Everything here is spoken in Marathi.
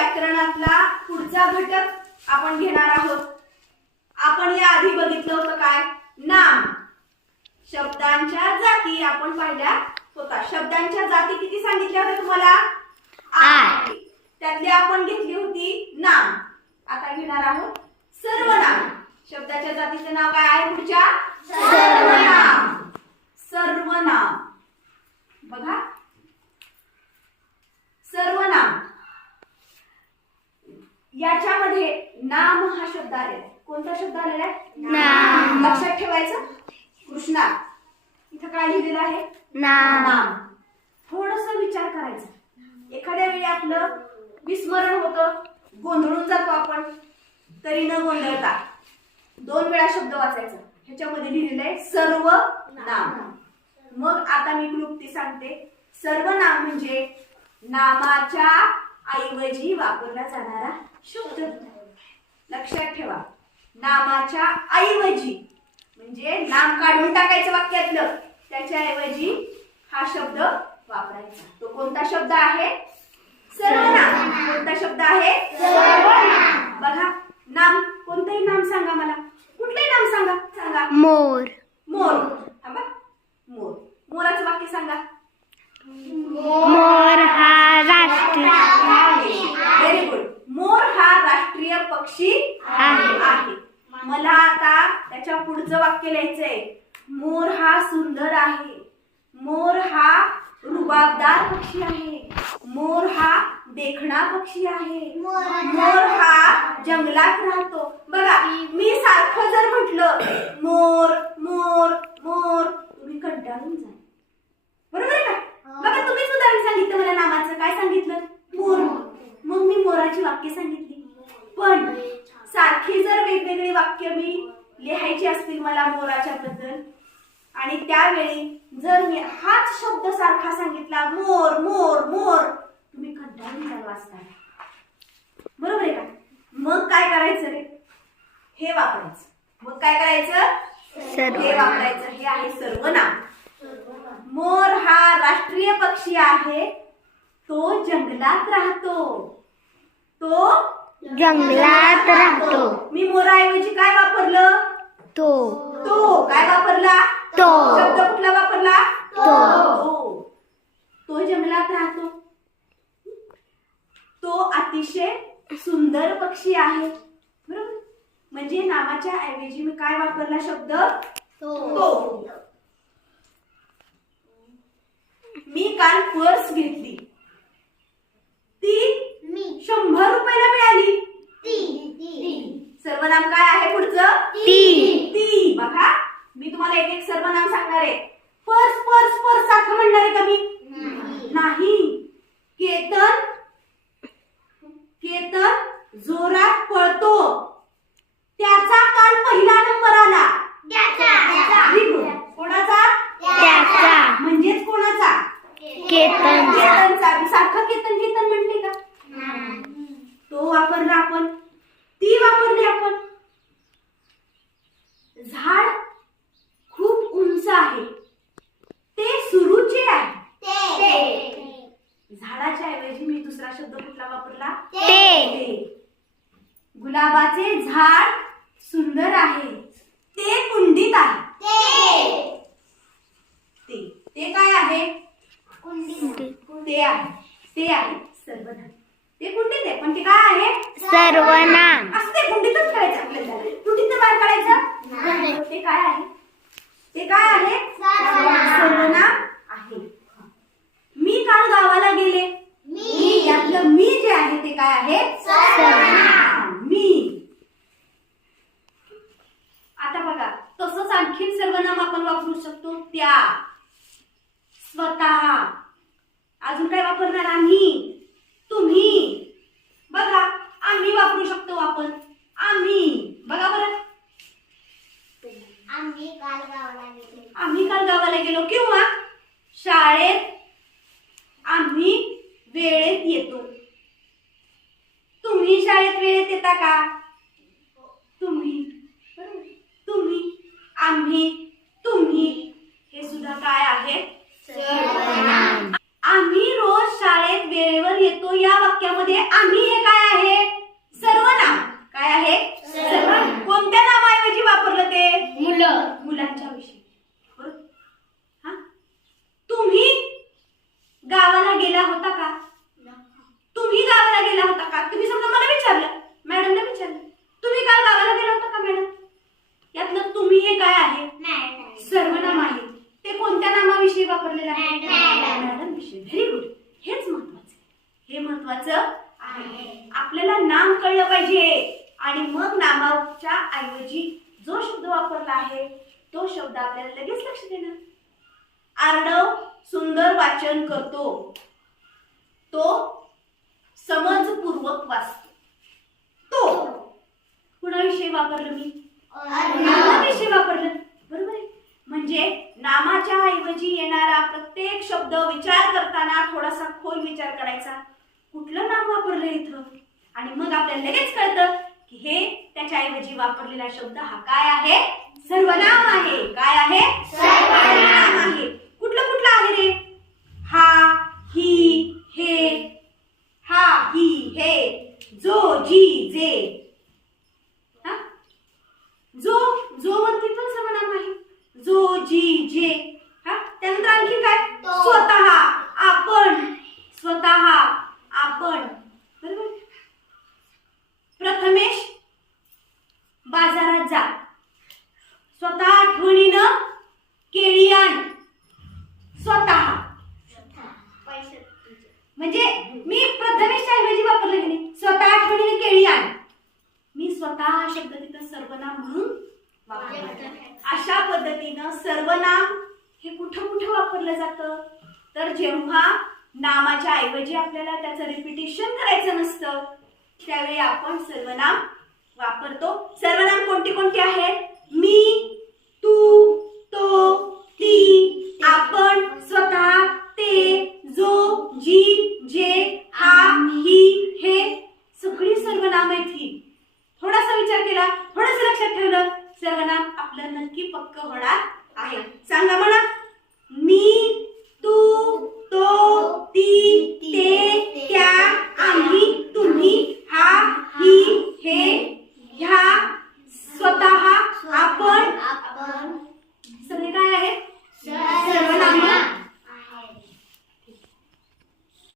व्याकरणातला पुढचा घटक आपण घेणार आहोत. आपण या आधी बघितलं होतं काय? नाम. शब्दांच्या जाती आपण पाहिल्या होता. शब्दांच्या जाती किती सांगितल्या होत्या तुम्हाला? आठ. त्यातली आपण घेतली होती नाम. आता घेणार आहोत सर्वनाम. शब्दाच्या जातीचं नाव काय आहे पुढच्या? सर्वनाम. सर्वनाम. बघा सर्वनाम याच्यामध्ये नाम हा शब्द आलेला आहे. कोणता शब्द आलेला आहे? नाम. लक्षात ठेवायचं? कृष्णा. इथं काय लिहिलेलं आहे? नाम. नाम. थोडस विचार करायचा. एखाद्या वेळी आपलं विस्मरण होतं गोंधळून जातो आपण तरी न गोंधळता. दोन वेळा शब्द वाचायचा. ह्याच्यामध्ये लिहिलेलं आहे सर्व नाम. मग आता मी क्लुप्ती सांगते. सर्वनाम म्हणजे नामाच्या ऐवजी वापरला जाणारा शब्द लक्षात ठेवा नामाच्या ऐवजी म्हणजे नाम काढून टाकायचं वाक्यातलं त्याच्या ऐवजी हा शब्द वापरायचा. तो कोणता शब्द आहे? सर्वनाम. कोणता शब्द आहे? सर्वनाम. बघा नाम कोणतंही नाम सांगा मला. कुठलंही नाम सांगा. सांगा. मोर. मोर. थांबा. मोर. मोराचं वाक्य सांगा मोर हा राष्ट्रीय व्हेरी गुड मोर हा राष्ट्रीय पक्षी आहे. आहे मला आता त्याच्या पुढचं वाक्य लिहायचंय मोर हा सुंदर आहे. मोर हा रुबाबदार पक्षी आहे. मोर हा देखणा पक्षी आहे. मोर हा जंगलात राहतो. बघा मी सारखं जर म्हटलं मोर मोर मोर तुम्ही कंटाळून जा. बरोबर आहे का बघा तुम्हीच उदाहरण सांगितलं मला नामाचं काय सांगितलं मोर मग मी मोराची वाक्य सांगितली पण सारखी जर वेगवेगळी वाक्य मी लिहायची असतील मला मोराच्या बद्दल आणि त्यावेळी जर मी हाच शब्द सारखा सांगितला. मोर मोर मोर. तुम्ही कंटाळून जाल वाचताना बरोबर आहे का? मग काय करायचं रे? हे वापरायचं. मग काय करायचं? हे वापरायचं. हे आहे सर्वनाम. मोर हा राष्ट्रीय पक्षी आहे. तो जंगलात राहतो. तो जंगलात राहतो. मी मोराऐवजी काय वापरलं? तो. तो. काय वापरला? तो. शब्द कुठला वापरला तो. तो तो जंगलात राहतो तो अतिशय पक्षी आहे? बरोबर? म्हणजे नामाच्या ऐवजी मी काय वापरला शब्द? तो मी काल पर्स घेतली. ती शंभर रुपयाला मिळाली. सर्वनाम काय आहे पुढचं? ती. ती. बघा मी तुम्हाला एक एक सर्वनाम सांगणार आहे. पर्स पर्स पर्स सारखं म्हणणार आहे का मी? नाही. केतन. केतन जोरात पळतो. त्याचा काल पहिला नंबर आला Very good. कोणाचा त्याचा म्हणजेच कोणाचा केतनचा केतनचा मी सारखं केतन केतन म्हणले का तो वापरला आपण ती वापरली आपण झाड खूप उंच आहे ते सुरुची आहे झाडाच्या ऐवजी मी दुसरा शब्द कुठला वापरला ते. गुलाबाचे झाड सुंदर आहे. ते कुंडीत आहे. ते. ते. काय आहे? ते आहे. ते आहे सर्वनाम ते कुंडीत आहे. पण ते काय आहे? सर्वनाम. असं ते कुंडीतच करायचं आपल्याला कुंडीत बाहेर काढायचं? ते काय आहे? ते काय आहे? सर्वनाम. आहे. मी काल गावाला गेले. यातलं मी जे आहे ते काय आहे? सर्वनाम. मी आता बघा तसंच आणखीन सर्वनाम आपण वापरू शकतो. त्या. स्वतः. अजून काय वापरणार आम्ही? तुम्ही. बघा आम्ही वापरू शकतो आपण. आम्ही. बघा बरं. आम्ही काल गावाला गेलो किंवा शाळेत आम्ही वेळेत येतो. तुम्ही शाळेत वेळेत येता का तुम्ही बरोबर. तुम्ही आम्ही तुम्ही हे सुद्धा काय आहे आम्ही रोज शाळेत वेळेवर येतो या वाक्यामध्ये आम्ही हे काय तुम्ही समजा मला विचारलं मॅडमला विचारलं तुम्ही काल गावाला गेला होता का मॅडम यातलं तुम्ही हे काय आहे सर्वनाम आहे ते कोणत्या नामाविषयी वापरलेलं आहे मॅडम. मॅडम विषयी व्हेरी गुड हेच महत्वाचं हे महत्वाचं आहे आपल्याला नाम कळलं पाहिजे आणि मग नामाच्या ऐवजी जो शब्द वापरला आहे तो शब्द आपल्याला लगेच लक्ष देणार आर्णव सुंदर वाचन करतो. तो समजपूर्वक वाचतो. तो. कुणाविषयी वापरलं मी? नामाविषयी वापरलं. बरोबर आहे. म्हणजे नामाच्या ऐवजी येणारा प्रत्येक शब्द विचार करताना थोडासा खोल विचार करायचा. कुठलं नाम वापरलं इथं? आणि मग आपल्याला लगेच कळतं की हे ऐवजी वापरलेला शब्द हा काय आहे? सर्वनाम आहे. काय आहे? सर्वनाम आहे. कुठलं कुठलं आहे रे? हा ही हे. हा ही हे. जो जी जे. हा? जो जो वरती पण सर्वनाम आहे. जो जी जे. हा? त्यानंतर आणखी काय. स्वतः आपण. स्वतः आपण. बरोबर प्रथमेश बाजारात जा स्वतः आठवणीनं केळी आण स्वतः म्हणजे मी प्रथमेशच्या ऐवजी वापरलं की नाही स्वतः आठवणीने केळी आण मी स्वतः हा शब्द तिथं सर्वनाम म्हणून वापरला अशा पद्धतीनं सर्वनाम हे कुठं कुठं वापरलं जातं? तर जेव्हा नामाच्या ऐवजी आपल्याला त्याचं रिपिटेशन करायचं नसतं त्यावेळी आपण सर्वनाम वापरतो. सर्वनाम कोणती कोणती आहेत? मी तू तो ती. आपण स्वतः ते जो जी जे हा